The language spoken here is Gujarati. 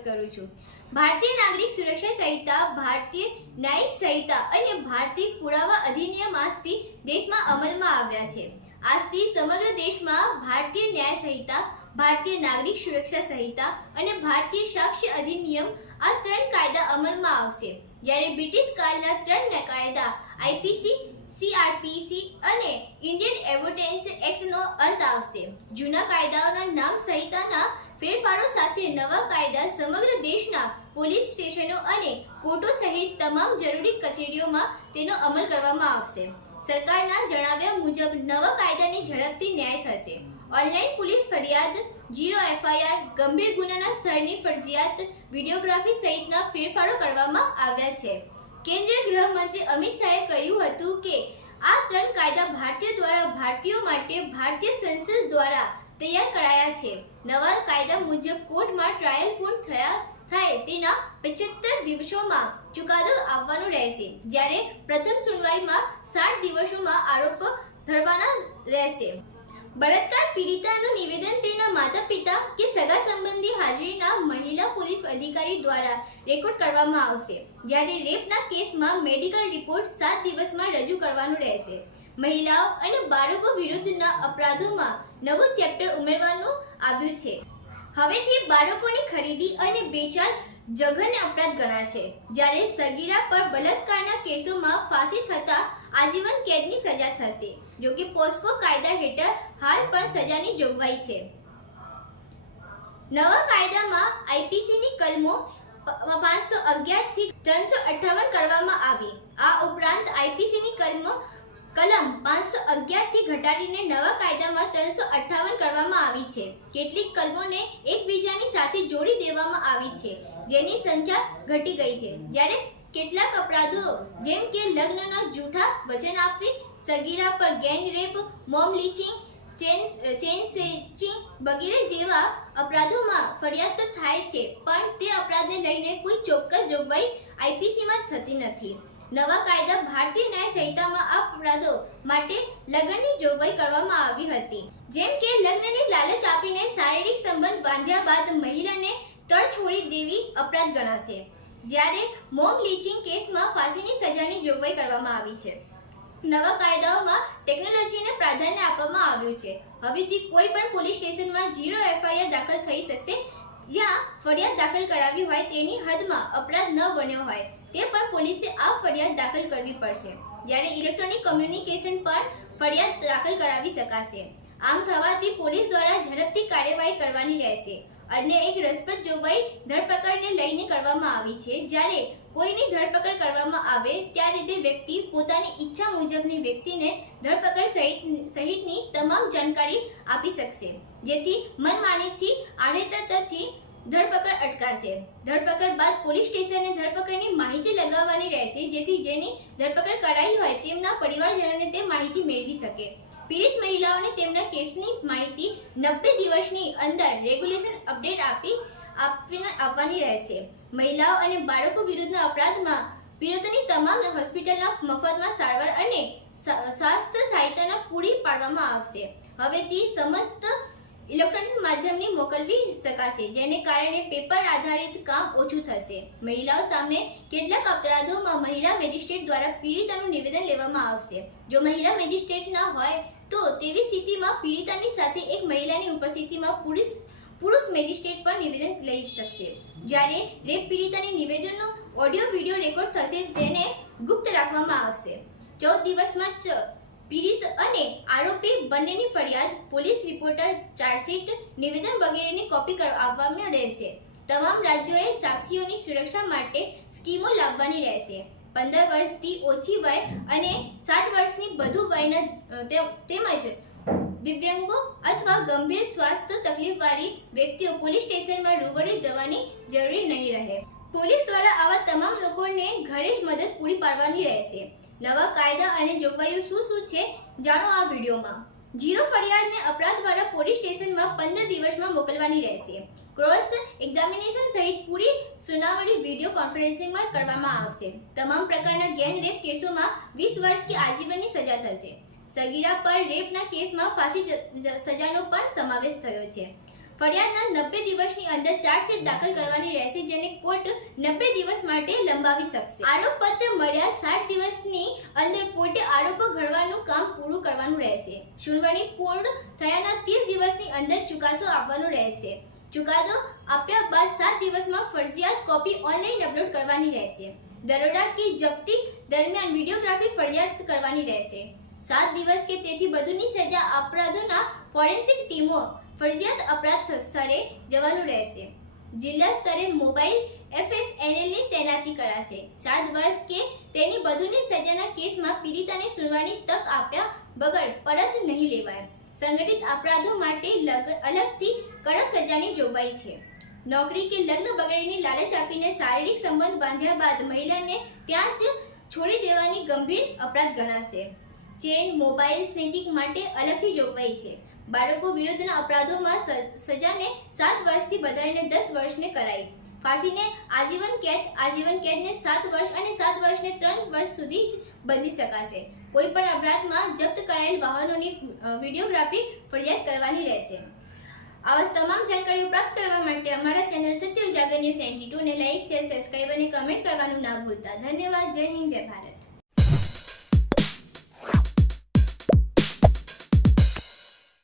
સ્વાગત કરું છું। ભારતીય નાગરિક સુરક્ષા સંહિતા, ભારતીય ન્યાયિક સંહિતા અને ભારતીય પુરાવા અધિનિયમ આજથી દેશમાં અમલમાં આવ્યા છે। આજથી સમગ્ર દેશમાં ભારતીય ન્યાય સંહિતા, ભારતીય નાગરિક સુરક્ષા સંહિતા અને ભારતીય સાક્ષ્ય અધિનિયમ આ ત્રણ કાયદા અમલમાં આવશે। જ્યારે બ્રિટિશ કાળના ત્રણ કાયદા આઈપીસી, સીઆરપીસી અને ઇન્ડિયન એવિડન્સ એક્ટનો અંત આવશે। જૂના કાયદાઓના નામ સંહિતાના ફેરફારો સાથે નવા કાયદા સમગ્ર દેશના પોલીસ સ્ટેશનો અને કોર્ટો સહિત તમામ જરૂરી કચેરીઓમાં તેનો અમલ કરવામાં આવશે। સરકારના જણાવ્યા મુજબ નવા કાયદાની ઝડપથી ન્યાય થશે। ઓનલાઈન પોલીસ ફરિયાદ, ઝીરો એફઆઈઆર, ગંભીર ગુનાના સ્થળની ફરજિયાત વિડીયોગ્રાફી સહિતના ફેરફારો કરવામાં આવ્યા છે। કેન્દ્રીય ગૃહમંત્રી અમિત શાહે કહ્યું હતું કે આ ત્રણ કાયદા ભારતીયો દ્વારા ભારતીયો માટે ભારતીય સંસદ દ્વારા તૈયાર કરાયા છે। નવા કાયદા મુજબ કોર્ટમાં ટ્રાયલ પૂર્ણ થાય તેના 75 દિવસોમાં ચુકાદો આપવાનો રહેશે, જ્યારે પ્રથમ સુનવાઈમાં 60 દિવસોમાં આરોપ ધરવાના રહેશે। બળાત્કાર પીડિતાનું નિવેદન તેના માતા-પિતા કે સગા સંબંધી હાજરીના મહિલા પોલીસ અધિકારી દ્વારા રેકોર્ડ કરવામાં આવશે, જ્યારે રેપના કેસમાં મેડિકલ રિપોર્ટ 7 દિવસમાં રજૂ કરવાનો રહેશે। મહિલાઓ અને બાળકો વિરુદ્ધના અપરાધોમાં નવું ચેપ્ટર ઉમેરવાનું આવ્યું છે। હવેથી બાળકોની ખરીદી અને વેચાણ જઘન્ય અપરાધ ગણાશે, જ્યારે સગીરા પર બળાત્કારના કેસોમાં ફાંસી થતા આજીવન કેદની સજા થશે। જો કે પોસ્કો કાયદા હેઠળ હાલ પણ સજાની જોગવાઈ છે। નવા કાયદામાં આઈપીસીની કલમો 511 થી 358 કરવામાં આવી। આ ઉપરાંત આઈપીસીની કલમ 511 થી ઘટાડીને નવા કાયદામાં 358 કરવામાં આવી છે। કેટલીક કલમોને એકબીજાની સાથે જોડી દેવામાં આવી છે, જેની સંખ્યા ઘટી ગઈ છે, જ્યારે કેટલાક અપરાધો જેમ કે લગ્નના જૂઠા વચન આપવી, સગીરા પર gang rape, mob lynching, chain snatching વગેરે જેવા અપરાધોમાં ફરિયાદ તો થાય છે, પણ તે અપરાધને લઈને કોઈ ચોક્કસ જોગવાઈ આઈપીસીમાં થતી નથી। નવા કાયદા ભારતીય ન્યાય સંહિતામાં આ અપરાધો માટે લગ્નની જોગવાઈ કરવામાં આવી હતી, જેમ કે લગ્નની લાલચ આપીને શારીરિક સંબંધ બાંધ્યા બાદ મહિલાને તળ છોડી દેવી અપરાધ ગણાશે, જ્યારે મોમ લિંચિંગ કેસમાં ફાંસીની સજાની જોગવાઈ કરવામાં આવી છે। નવા કાયદાઓમાં ટેકનોલોજીને પ્રાધાન્ય આપવામાં આવ્યું છે। હવેથી કોઈ પણ પોલીસ સ્ટેશનમાં ઝીરો એફઆઈઆર દાખલ થઈ શકશે, જ્યાં ફરિયાદ દાખલ કરાવી હોય તેની હદમાં અપરાધ ન બન્યો હોય તે પણ પોલીસે આ ફરિયાદ દાખલ કરવી પડશે, જ્યારે ઇલેક્ટ્રોનિક કમ્યુનિકેશન પર ફરિયાદ દાખલ કરાવી શકાશે। આમ થવાથી પોલીસ દ્વારા ઝડપથી કાર્યવાહી કરવાની રહેશે। અન્ય એક રસપ્રદ જોગવાઈ ધરપકડને લઈને કરવામાં આવી છે। જ્યારે કોઈની ધરપકડ કરવામાં આવે ત્યારે તે વ્યક્તિ પોતાની ઈચ્છા મુજબની વ્યક્તિને ધરપકડ સહિતની તમામ જાણકારી આપી શકશે, જેથી મનમાનીથી આડેધડથી ધરપકડ અટકાશે। ધરપકડ બાદ પોલીસ સ્ટેશને ધરપકડની માહિતી લગાવવાની રહેશે, જેથી જેની ધરપકડ કરાઈ હોય તેમના પરિવારજનોને તે માહિતી મેળવી શકે। પીડિત મહિલાઓને તેમના કેસની માહિતી 90 દિવસની અંદર રેગ્યુલેશન અપડેટ આપવાની રહેશે। મહિલાઓ અને બાળકો વિરુદ્ધના અપરાધમાં પીડિતોની તમામ હોસ્પિટલના મફતમાં સારવાર અને સ્વાસ્થ્ય સહાયતા પૂરી પાડવામાં આવશે। હવેથી સમસ્ત ઇલેક્ટ્રોનિક માધ્યમની મોકલવી શકાશે, જેને કારણે પેપર આધારિત કામ ઓછું થશે। મહિલાઓ સામે કેટલાક અપરાધોમાં મહિલા મેજિસ્ટ્રેટ દ્વારા પીડિતાનું નિવેદન લેવામાં આવશે। જો મહિલા મેજિસ્ટ્રેટ ન હોય તો તેવી સ્થિતિમાં પીડિતાની સાથે એક મહિલાની ઉપસ્થિતિમાં પુરુષ મેજિસ્ટ્રેટ પણ નિવેદન લઈ શકશે। જ્યારે રેપ પીડિતાની નિવેદનનો ઓડિયો વિડિયો રેકોર્ડ થશે, જેને ગુપ્ત રાખવામાં આવશે। 14 દિવસમાં પીડિત અને આરોપી બંનેની ફરિયાદ, પોલીસ રિપોર્ટર, ચાર્જશીટ, નિવેદન વગેરેની કોપી આપવામાં રહેશે। તમામ રાજ્યોએ સાક્ષીઓની સુરક્ષા માટે સ્કીમો લાવવાની રહેશે। 15 વર્ષથી ઓછી વય અને 60 વર્ષની વધુ વયના તેમજ દિવ્યાંગો અથવા ગંભીર સ્વાસ્થ્ય તકલીફવાળી વ્યક્તિઓ પોલીસ સ્ટેશનમાં રૂબરૂ જવાની જરૂર નહીં રહે। પોલીસ દ્વારા આવા તમામ લોકોને ઘરે જ મદદ પૂરી પાડવાની રહેશે। નવા કાયદા અને જોગવાઈઓ શું છે જાણો આ વિડીયોમાં। ઝીરો ફરિયાદને અપરાધવાળા પોલીસ સ્ટેશનમાં 15 દિવસમાં મોકલવાની રહેશે। ક્રોસ એક્ઝામિનેશન સહિત પૂરી સુનાવણી વિડીયો કોન્ફરન્સિંગમાં કરવામાં આવશે। તમામ પ્રકારના ગેંગ રેપ કેસોમાં 20 વર્ષ કે આજીવનની સજા થશે। સગીરા પર રેપના કેસમાં ફાંસી સજાનો પણ સમાવેશ થયો છે। ફરિયાદના 90 દિવસની અંદર ચાર્જશીટ દાખલ કરવાની રહેશે, જેને કોર્ટ 90 દિવસ માટે લંબાવી શકશે. આરોપપત્ર મળ્યા 60 દિવસની અંદર કોર્ટે આરોપો ઘડવાનું કામ પૂરું કરવાનું રહેશે. સુનાવણી પૂર્ણ થયાના 30 દિવસની અંદર ચુકાદો આપવાનો રહેશે. ચુકાદો આપ્યા બાદ 7 દિવસમાં ફરજિયાત કોપી ઓનલાઈન અપલોડ કરવાની રહેશે. દરોડા કે જપ્તી દરમિયાન વિડીયોગ્રાફી ફરજિયાત કરવાની રહેશે. 7 દિવસ કે તેથી વધુની સજા અપરાધોના ફોરેન્સિક ટીમો ફરજિયાત અપરાધ સ્થળે જવાનું રહેશે. જિલ્લા સ્તરે મોબાઈલ FSNLની તૈનાતી કરાશે. 7 વર્ષ કે તેની વધુની સજાના કેસમાં પીડિતાને સુનાવણી તક આપ્યા વગર પરત નહીં લેવાય. સંગઠિત અપરાધો માટે અલગથી કડક સજાની જોગવાઈ છે. નોકરી કે લગ્ન બગાડીને લાલચ આપીને શારીરિક સંબંધ બાંધ્યા બાદ મહિલાને ત્યાં જ છોડી દેવાની ગંભીર અપરાધ ગણાશે. ચેન મોબાઈલ સ્નેચિંગ માટે અલગથી જોગવાઈ છે. બાળકો વિરુદ્ધના અપરાધોમાં સજાને 7 વર્ષથી વધારીને 10 વર્ષને કરાઈ. ફાંસીને આજીવન કેદને 7 વર્ષ અને 7 વર્ષને 3 વર્ષ સુધી જ બદલી શકાશે. કોઈ પણ અપરાધમાં જપ્ત કરાયેલ વાહનોની વિડીયોગ્રાફી ફરજિયાત કરવાની રહેશે. આવા તમામ જાણકારીઓ પ્રાપ્ત કરવા માટે અમારા ચેનલ સત્ય ઉજાગર ન્યૂઝ 92 ને લાઈક શેર સબસ્ક્રાઇબ અને કમેન્ટ કરવાનું ના ભૂલતા. ધન્યવાદ. જય હિન્દ, જય ભારત.